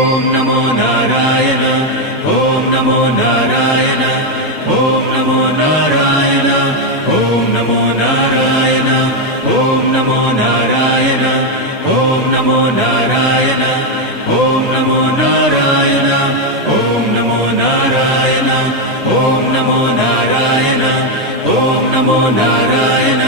ఓం నమో Narayana ఓం నమో Narayana ఓం నమో Narayana ఓం నమో Narayana ఓం నమో Narayana ఓం నమో Narayana ఓం నమో Narayana ఓం నమో Narayana ఓం నమో Narayana ఓం నమో Narayana